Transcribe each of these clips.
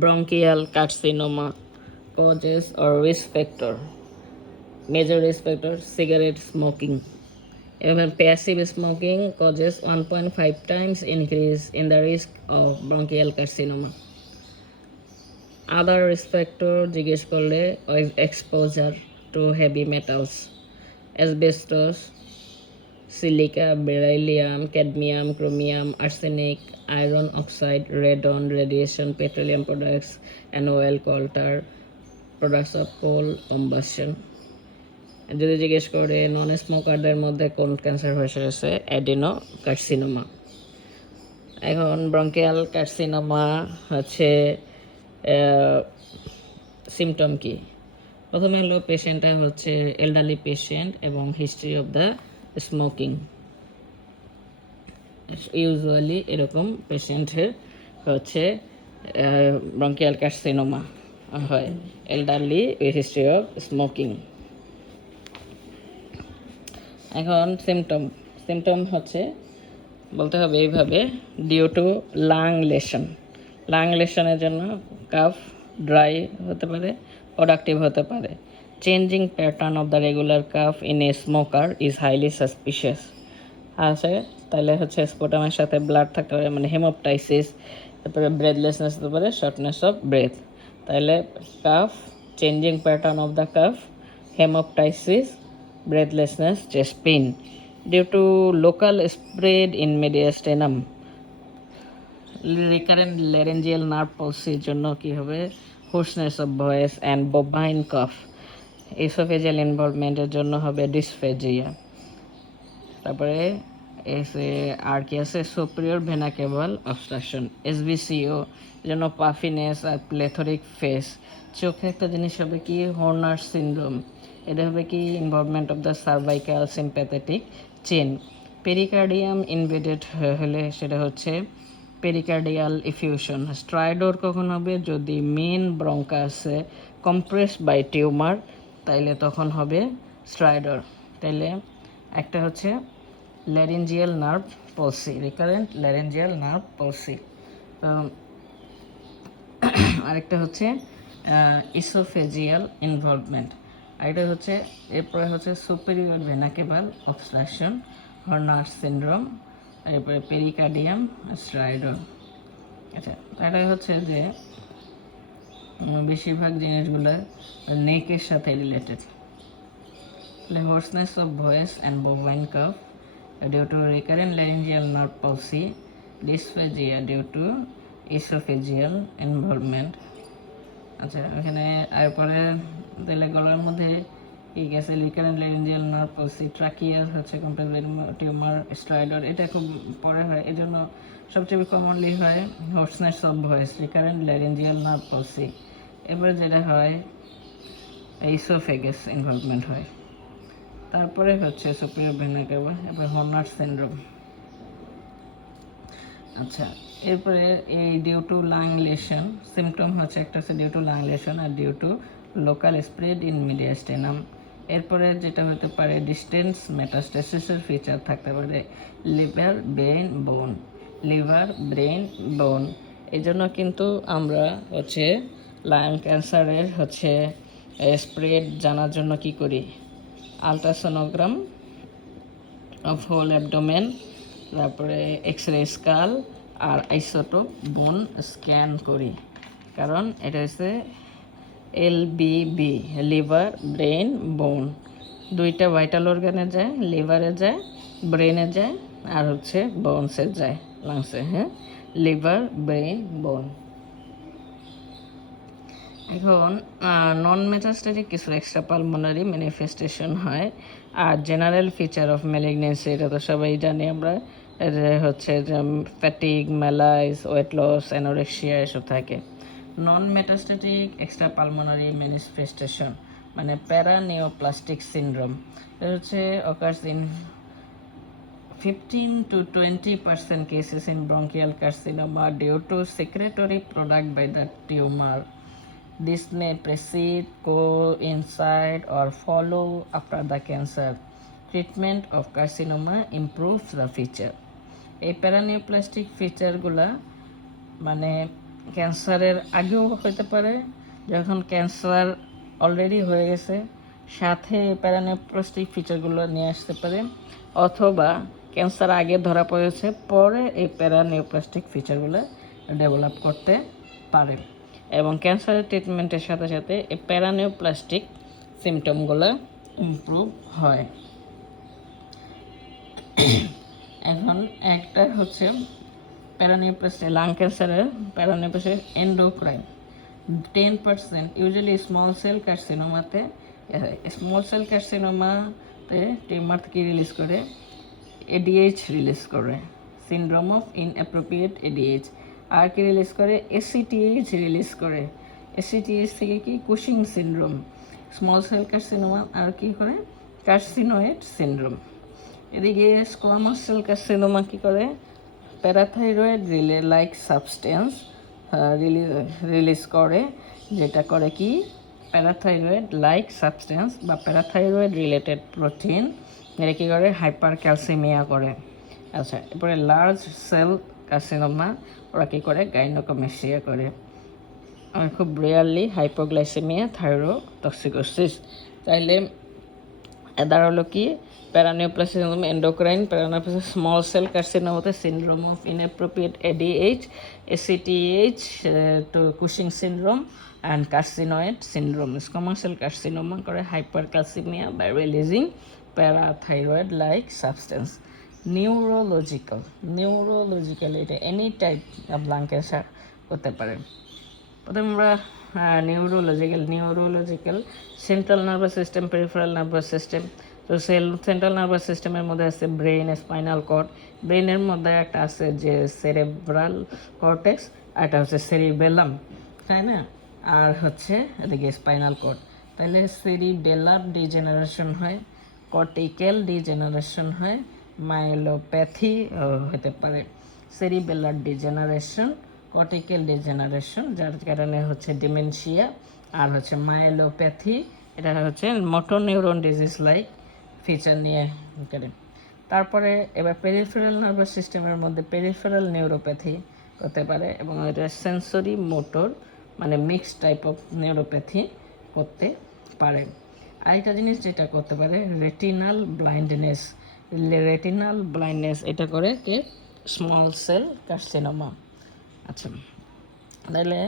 Bronchial carcinoma causes or risk factor. Major risk factor: cigarette smoking. Even passive smoking causes 1.5 times increase in the risk of bronchial carcinoma. Other risk factor জিজ্ঞেস করলে exposure to heavy metals, asbestos, silica, beryllium, cadmium, chromium, arsenic, iron oxide, radon, radiation, petroleum products, and oil coal tar, products of coal combustion. যদি জিজ্ঞেস করে নন স্মোকারদের মধ্যে কোন cancer হয়েছে adeno carcinoma. এখন bronchial carcinoma হচ্ছে সিমটম কি? প্রথমে হলো পেশেন্টটা হচ্ছে এলডারলি পেশেন্ট এবং history of the smoking. Usually এরকম পেশেন্টের হচ্ছে ব্রঙ্কিয়াল কার্সিনোমা হয়, elderly with history of smoking. এখন সিমটম হচ্ছে বলতে হবে এইভাবে: ডিউ টু লাং লেশনের জন্য কাফ ড্রাই হতে পারে, প্রোডাক্টিভ হতে পারে। Changing pattern of the regular calf in a smoker is highly suspicious. আছে তাহলে হচ্ছে স্পোটামের সাথে ব্লাড থাকতে পারে, মানে হেমোপটাইসিস, তারপরে ব্রেথলেসনেস হতে পারে, শর্টনেস অফ ব্রেথ। তাহলে calf, changing pattern of the calf, haemoptysis, breathlessness, chest pain due to local spread in mediastinum, recurrent laryngeal nerve palsy জন্য কি হবে? hoarseness of voice and bovine cough. esophageal involvement এর জন্য হবে dysphagia। তারপরে আর কি আছে? superior vena cava obstruction, SVCO জন্য পাফিনেস আর প্লেথরিক ফেস। চোখে একটা জিনিস হবে কি? Horner syndrome. এটা হবে কি? Involvement of the cervical sympathetic chain. Pericardium invaded হলে সেটা হচ্ছে পেরিকার্ডিয়াল ইফিউশন। স্ট্রাইডোর কখন হবে? যদি মেন ব্রঙ্কাসে কম্প্রেস বাই টিউমার, তাইলে তখন হবে স্ট্রাইডোর। তাইলে একটা হচ্ছে laryngeal nerve palsy, recurrent laryngeal nerve palsy. আরেকটা হচ্ছে ইসোফেজিয়াল ইনভলভমেন্ট। আরেকটা হচ্ছে এরপরে হচ্ছে superior vena caval obstruction, Horner syndrome, এরপরে পেরিকার্ডিয়াম, স্ট্রাইডর। আচ্ছা, তাহলে হচ্ছে যে বেশিরভাগ জিনিসগুলো নেকের সাথে related. hoarseness of voice and bovine cough due to recurrent laryngeal nerve palsy, dysphagia due to esophageal involvement। আচ্ছা, এখানে এরপরে তাহলে গলার মধ্যে কি গেছে? রিকারেন্ট ল্যারিঞ্জিয়াল নার্ভ পলসি, ট্রাকিয়া হচ্ছে কমপ্লেক্স টিউমার, স্ট্রাইডর। এটা খুব পরে হয়, এজন্য সবচেয়ে কমনলি হয় hoarseness of voice, recurrent laryngeal nerve পলসি। এবার যেটা হয় এইসোফেগাস ইনভলভমেন্ট হয়। তারপরে হচ্ছে সুপিরিয়র ভেনা কেভা, এবার হর্নার সিনড্রোম। আচ্ছা, এরপরে এই due to lung lesion symptom হচ্ছে একটা হচ্ছে ডিউ টু লাং লেশন আর due to local spread in mediastinum. এরপরে যেটা হতে পারে ডিস্টেন্স মেটাস্টেসিসের ফিচার থাকতে পারে লিভার ব্রেন বোন। এই জন্য কিন্তু আমরা হচ্ছে লাং ক্যান্সারের হচ্ছে স্প্রেড জানার জন্য কি করি? আলট্রাসোনোগ্রাম অফ হোল অ্যাবডোমেন, তারপরে এক্সরে স্কাল আর আইসোটোপ বোন স্ক্যান করি। কারণ এটা হচ্ছে LBB, লিভার ব্রেন বোন। দুইটা ভাইটাল অর্গানে যায়, লিভারে যায়, ব্রেনে যায়, আর হচ্ছে বোনসে যায়, লাংসে। হ্যাঁ, লিভার ব্রেন বোন। এখন নন মেটাস্টেটিক কিছু এক্সট্রা পালমোনারি ম্যানিফেস্টেশন হয়। আর জেনারেল ফিচার অফ ম্যালিগনেন্সি এটা তো সবাই জানি আমরা, হচ্ছে যে ফ্যাটিক, ম্যালাইস, ওয়েট লস, অ্যানোরেক্সিয়া এসব থাকে। নন মেটাস্টেটিক এক্সট্রা পালমোনারি ম্যানিফেস্টেশন মানে প্যারানিওপ্লাস্টিক সিনড্রোম। এটা হচ্ছে occurs in 15 to 20% cases in bronchial carcinoma due to secretory product by the tumor. This may precede, coincide, or follow after the cancer. Treatment of carcinoma improves the feature. এই paraneoplastic ফিচারগুলা মানে ক্যান্সারের আগেও হতে পারে, যখন cancer already হয়ে গেছে সাথে প্যারানেপ্লাস্টিক ফিচারগুলো নিয়ে আসতে পারে, অথবা ক্যান্সার আগে ধরা পড়েছে পরে এই প্যারানেপ্লাস্টিক ফিচারগুলো ডেভেলপ করতে পারে। এবং ক্যান্সারের ট্রিটমেন্টের সাথে সাথে এই প্যারানেপ্লাস্টিক সিমটমগুলো ইমপ্রুভ হয়। এখন একটা হচ্ছে প্যারানেপ্লাস্টিক লাং ক্যান্সারের paraneoplastic endocrine 10% usually small cell কার্সিনোমাতে, স্মল সেল কার্সিনোমাতে টিউমার থেকে রিলিজ করে এডিএইচ রিলিজ করে, সিনড্রোম অফ ইনঅ্যাপ্রোপ্রিয়েট এডিএইচ। আর কি রিলিজ করে? এসিটিএইচ রিলিজ করে। এসিটিএইচ থেকে কি? Cushing syndrome. Small cell carcinoma আর কি করে? Carcinoid syndrome. এদিকে স্কোয়ামাস সেল কার্সিনোমা কি করে? Parathyroid relay like substance release করে, যেটা করে কি? প্যারাথাইরয়েড লাইক সাবস্টেন্স বা প্যারাথাইরয়েড রিলেটেড প্রোটিন, এটা কী করে? হাইপার ক্যালসিমিয়া করে। আচ্ছা, এরপরে লার্জ সেল কার্সিনোমা ওরা কী করে? গাইনোকোমেসিয়া করে। আর খুব রেয়ারলি হাইপোগ্লাইসেমিয়া, থাইরোটক্সিকোসিস। তাইলে এদার হলো কি? Paraneoplastic endocrine, paraneoplastic small cell কার্সিনোমাতে syndrome of inappropriate ADH, ACTH to Cushing syndrome and carcinoid syndrome. Squamous cell carcinoma করে hypercalcaemia by releasing parathyroid like substance. Neurological এটা any type of lung cancer করতে পারে। প্রথমে আমরা neurological central nervous system, peripheral nervous system. তো central nervous সিস্টেমের মধ্যে আছে ব্রেইন, স্পাইনাল কর্ড। ব্রেইনের মধ্যে একটা আছে যে সেরেব্রাল কর্টেক্স, আর একটা হচ্ছে সেরিবেলাম, তাই না? আর হচ্ছে এদিকে স্পাইনাল কর্ড। তাহলে সেরিবেলার ডিজেনারেশন হয়, কর্টিক্যাল ডিজেনারেশন হয়, মাইলোপ্যাথি হতে পারে। সেরিবেলার ডিজেনারেশন, কর্টিক্যাল ডিজেনারেশন, যার কারণে হচ্ছে ডিমেনশিয়া, আর হচ্ছে মাইলোপ্যাথি, এটা হচ্ছে motor neuron disease like feature নিয়ে করে। তারপরে এবার পেরিফেরাল নার্ভাস সিস্টেমের মধ্যে পেরিফেরাল নিউরোপ্যাথি করতে পারে, এবং এটা সেন্সরি মোটর মানে মিক্সড টাইপ অফ নিউরোপ্যাথি করতে পারে। আরেকটা জিনিস যেটা করতে পারে রেটিনাল ব্লাইন্ডনেস। রেটিনাল ব্লাইন্ডনেস এটা করে কে? Small cell carcinoma. আচ্ছা, তাহলে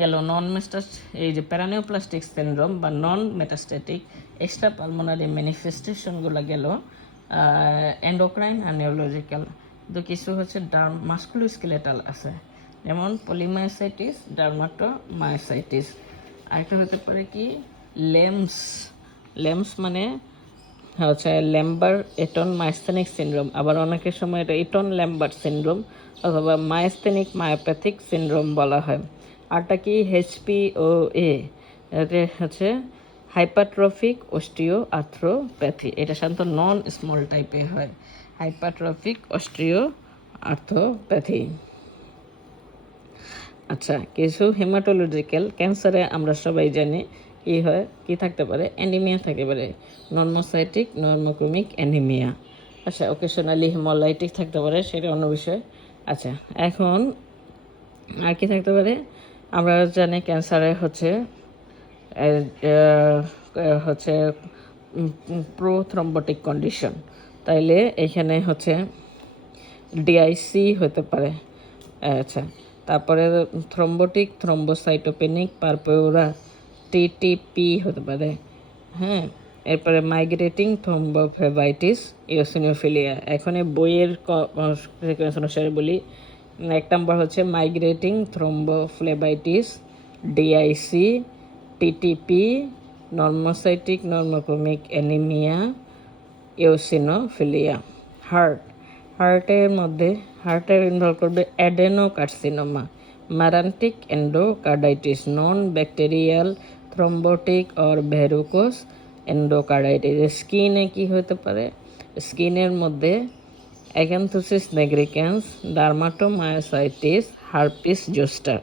গেল নন মেটাস্ট এই যে প্যারানিওপ্লাস্টিক সিনড্রোম বা নন মেটাস্ট্যাটিক এক্সট্রা পালমোনারি ম্যানিফেস্টেশনগুলো গেল এন্ডোক্রাইন আর নিউরোলজিক্যাল। তো কিছু হচ্ছে মাস্কুলোস্কেলেটাল আছে, যেমন পলিমায়োসাইটিস, ডার্মাটোমায়োসাইটিস। আরেকটা হতে পারে কি? লেমস মানে হচ্ছে ল্যাম্বার এটন মাইস্থেনিক সিনড্রোম, আবার অনেকের সময় এটা ইটন ল্যাম্বার্ট সিনড্রোম অথবা মাইস্থেনিক মায়োপ্যাথিক সিনড্রোম বলা হয়। আরটা কি? HPOA, এটা হচ্ছে হাইপারট্রফিক অস্টিও আর্থ্রোপ্যাথি। এটা সাধারণত নন স্মল টাইপে হয়, হাইপারট্রফিক অস্টিও আর্থ্রোপ্যাথি। আচ্ছা, কিছু হেমাটোলজিক্যাল ক্যান্সারে আমরা সবাই জানি কি হয়, কি থাকতে পারে? অ্যানিমিয়া থাকতে পারে, নর্মোসাইটিক নর্মোক্রমিক অ্যানিমিয়া। আচ্ছা, অকেশনালি হেমোলাইটিক থাকতে পারে, সেটা অন্য বিষয়। আচ্ছা, এখন আর কি থাকতে পারে? আমরা জানি ক্যান্সারে হচ্ছে হচ্ছে প্রোথ্রম্বোটিক কন্ডিশন, তাইলে এখানে হচ্ছে ডিআইসি হতে পারে। আচ্ছা, তারপরে থ্রম্বোটিক থ্রম্বোসাইটোপেনিক পারপেউরা TTP হতে পারে। হ্যাঁ, এরপরে মাইগ্রেটিং থ্রম্বোফ্লেবাইটিস, ইওসিনোফিলিয়া। এখন এই বইয়ের সিকোয়েন্স অনুসারে বলি। 1 নম্বর হচ্ছে migrating thrombophlebitis, DIC, TTP, normocytic normochromic anaemia, eosinophilia. হার্টের ইনভলভ করবে adenocarcinoma, marantic endocarditis, non bacterial thrombotic or verrucous endocarditis. স্কিনে কি হতে পারে? স্কিনের মধ্যে acanthosis nigricans, dermatomyositis, herpes zoster.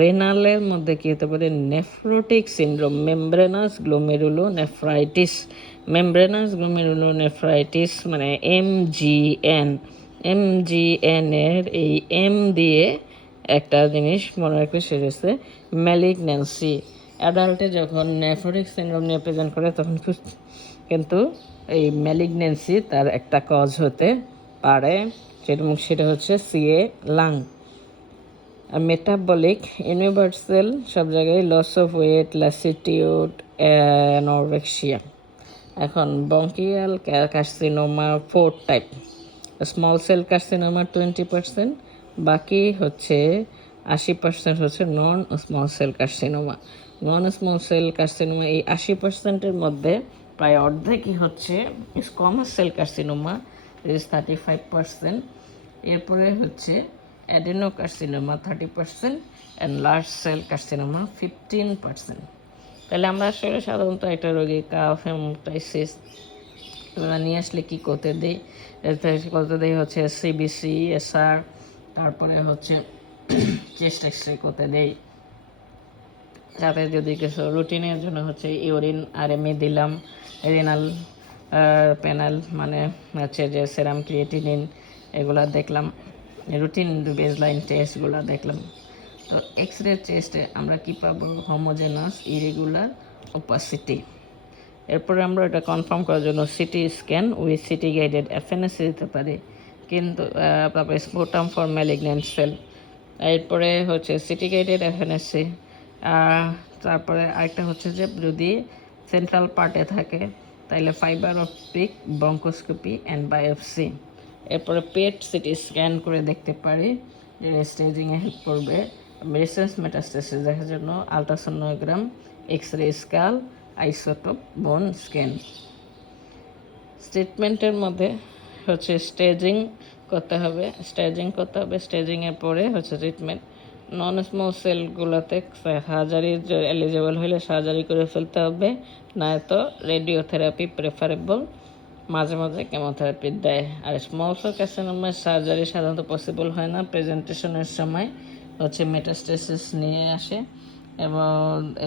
রেনালের মধ্যে কী হতে পারে? Nephrotic syndrome, membranous glomerulonephritis. মানে MGN এর এই এম দিয়ে একটা জিনিস মনে রাখতে সেরেছে, ম্যালিগন্যান্সি অ্যাডাল্টে যখন নেফ্রোটিক সিনড্রোম নিয়ে প্রেজেন্ট করে তখন কিন্তু এই ম্যালিগন্যান্সি তার একটা কজ হতে পারে, সেটা হচ্ছে সিএ লাং। মেটাবলিক ইউনিভার্সাল সব জায়গায় loss of weight, lassitude, anorexia. এখন bronchial carcinoma 4 type, small cell carcinoma 20%, বাকি হচ্ছে 80% হচ্ছে non small cell carcinoma. Non small cell carcinoma এই 80%-এর মধ্যে প্রায় অর্ধেকই হচ্ছে স্কোয়ামাস সেল কার্সিনোমা, ইজ 35%। এরপরে হচ্ছে adenocarcinoma 30% and large cell carcinoma 15%। তাহলে আমরা আসলে সাধারণত একটা রোগী কাফ হেমাটাইসিস এগুলো নিয়ে আসলে কী করতে দিই, করতে দিই হচ্ছে সিবিসি, এসআর, তারপরে হচ্ছে চেস্ট এক্সরে করতে দেই। যাতে যদি কিছু রুটিনের জন্য হচ্ছে ইউরিন আরএমই দিলাম, রেনাল প্যানেল মানে হচ্ছে যে সেরাম ক্রিয়েটিনিন এগুলা দেখলাম, রুটিন বেসলাইন টেস্টগুলো দেখলাম। তো এক্স রে টেস্টে আমরা কী পাবো, হোমোজেনাস ইরেগুলার ওপাসিটি। এরপরে আমরা এটা কনফার্ম করার জন্য CT scan with city guided FNAC দিতে পারি, কিন্তু তারপরে স্পোটাম ফর ম্যালিগন্যান্ট সেল। এরপরে হচ্ছে সিটি গাইডেড এফএনএসি, তারপরে আরেকটা হচ্ছে যে যদি সেন্ট্রাল পার্টে থাকে তাহলে fibre optic bronchoscopy and biopsy. এরপরে পেট সিটি স্ক্যান করে দেখতে পারি, যে স্টেজিংয়ে হেল্প করবে। রিসেন্স মেটাস্টেসিস দেখার জন্য ultrasonogram, X ray skull, isotope bone scan. স্টেটমেন্টের মধ্যে হচ্ছে স্টেজিং করতে হবে, স্টেজিংয়ের পরে হচ্ছে ট্রিটমেন্ট। নন স্মল সেলগুলোতে সার্জারি এলিজিবল হলে সার্জারি করে ফেলতে হবে, নয়তো রেডিওথেরাপি প্রেফারেবল, মাঝে মাঝে কেমোথেরাপি দেয়। আর স্মল সেল কার্সিনোমার সার্জারি সাধারণত পসিবল হয় না, প্রেজেন্টেশনের সময় হচ্ছে মেটাস্টেসিস নিয়ে আসে এবং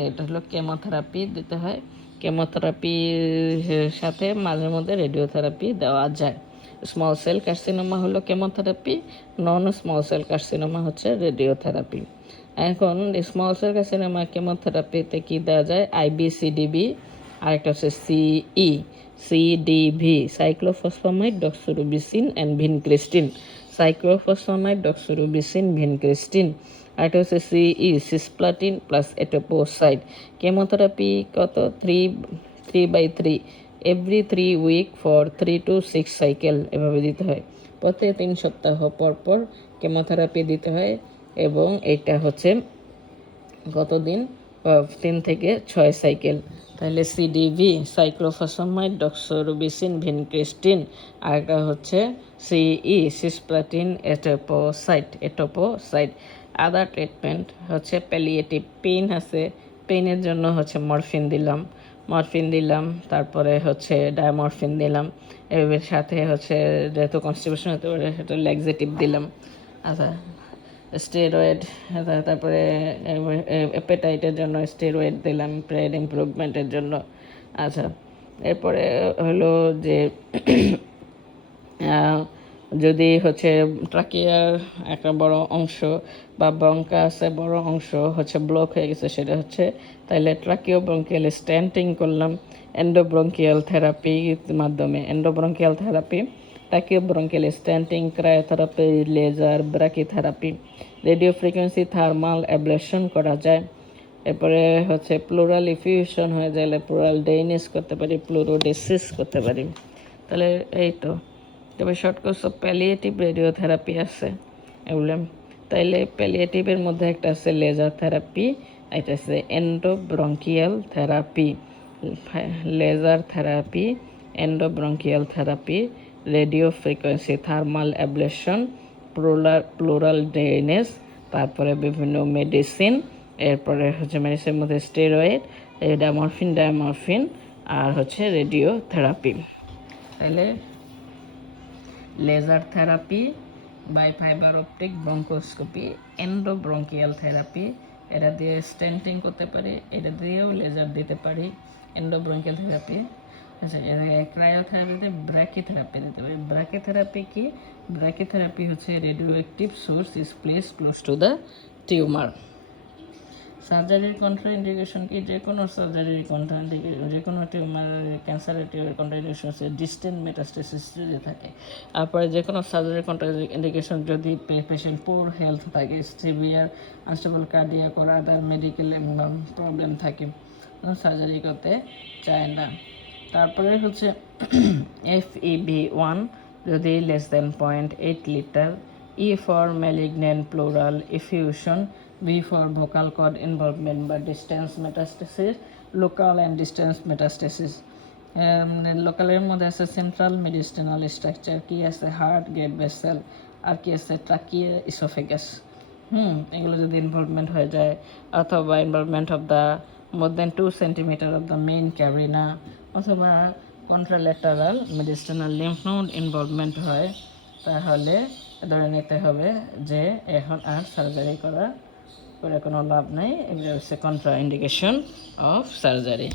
এটা হলো কেমোথেরাপি দিতে হয়। কেমোথেরাপির সাথে মাঝে মধ্যে রেডিওথেরাপি দেওয়া যায়। স্মল সেল কার্সিনোমা হলো chemotherapy, non small cell carcinoma হচ্ছে রেডিওথেরাপি। এখন স্মল সেল কার্সিনোমা কেমোথেরাপিতে কী দেওয়া যায়, আইবিসিডিবি, আরেকটা হচ্ছে CDV, cyclophosphamide, doxorubicin and vincristine, cyclophosphamide, doxorubicin, vincristine. আরেকটা হচ্ছে সিসপ্লাটিন প্লাস এটোপোসাইড। কেমোথেরাপি কত, 3/3 every 3 week for 3 to 6 cycle এভাবে দিতে হয়। প্রত্যেক 3 সপ্তাহ পর পর কেমোথেরাপি দিতে হয় এবং এটা হচ্ছে কতদিন, 3 থেকে 6 সাইকেল। তাহলে সিডিভি, সাইক্লোফসফামাইড, ডক্সোরুবিসিন, ভিনক্রিস্টিন, আর একটা হচ্ছে সিসপ্লাটিন, এটোপোসাইড। আদার ট্রিটমেন্ট হচ্ছে প্যালিয়েটিভ, পেইন আছে, পেইনের জন্য হচ্ছে মরফিন দিলাম, তারপরে হচ্ছে ডায়ামরফিন দিলাম, এর সাথে হচ্ছে যেহেতু কনস্টিপেশন হতে পারে সেটা ল্যাক্সেটিভ দিলাম। আচ্ছা, স্টেরয়েড, তারপরে অ্যাপেটাইটের জন্য স্টেরয়েড দিলাম প্রেড ইমপ্রুভমেন্টের জন্য। আচ্ছা, এরপরে হলো যে যদি হচ্ছে ট্রাকিয়ার একটা বড় অংশ বা ব্রঙ্কাসের বড় অংশ হচ্ছে ব্লক হয়ে গেছে, সেটা হচ্ছে তাহলে ট্রাকিও ব্রঙ্কিয়াল স্ট্যান্টিং করলাম এন্ডোব্রঙ্কিয়াল থেরাপির মাধ্যমে। Endobronchial therapy, tracheobronchial stenting, cryotherapy, laser brachytherapy, radio frequency thermal ablation করা যায়। এরপরে হচ্ছে প্লুরাল ইফিউশন হয়ে গেলে প্লুরাল ডেইনিস করতে পারি, প্লুরোডেসিস করতে পারি। তাহলে এই তো, তবে short course of palliative radiotherapy আছে এগুলো। তাইলে প্যালিয়েটিভের মধ্যে একটা আছে লেজার থেরাপি, একটা আছে endobronchial therapy, laser therapy, endobronchial therapy, radio frequency thermal ablation, pleural drainage, তারপরে বিভিন্ন মেডিসিন। এরপরে হচ্ছে মেডিসিনের মধ্যে স্টেরয়েড, ডায়ামরফিন আর হচ্ছে রেডিওথেরাপি। তাহলে laser therapy by fibre optic bronchoscopy, endobronchial therapy, এটা দিয়ে স্টেন্টিং করতে পারি, এটা দিয়েও লেজার দিতে পারি, এন্ডোব্রঙ্কিয়াল থেরাপি। আচ্ছা, ক্রায়োথেরাপিতে ব্র্যাকিথেরাপি দিতে হবে। ব্র্যাকিথেরাপি কি? ব্র্যাকিথেরাপি হচ্ছে radioactive source is place close to the tumour. সার্জারির কন্ট্রাইন্ডিকেশন কি? যে কোনো সার্জারির কন্ট্রাইন্ডিকেশন, যে কোনো টিউমার ক্যান্সারের কন্ট্রাইন্ডিকেশন হচ্ছে ডিস্টেন্ট মেটাস্টেসিস যদি থাকে। তারপরে যে কোনো সার্জারির কন্ট্রাইন্ডিকেশন যদি পেশেন্ট পোর হেলথ থাকে, severe unstable cardiac or other medical problem থাকে, সার্জারি করতে চায় না। তারপরে হচ্ছে FEV1 যদি less than 0.8 litre, E for malignant pleural effusion, V for vocal cord involvement বা distance metastasis, local and distance metastasis. লোকালের মধ্যে আছে সেন্ট্রাল মেডিস্টিনাল স্ট্রাকচার, কি আছে হার্ট, গেট ভেসেল, আর কি আছে ট্রাকিয়া, ইসোফেগাস। এগুলো যদি ইনভলভমেন্ট হয়ে যায়, অথবা involvement of the more than 2 centimetre of the main carina, অথবা contralateral mediastinal lymph node involvement হয়, তাহলে ধরে নিতে হবে যে এখন আর সার্জারি করে কোনো লাভ নাই। এগুলো হচ্ছে কন্ট্রা ইন্ডিকেশন অফ সার্জারি।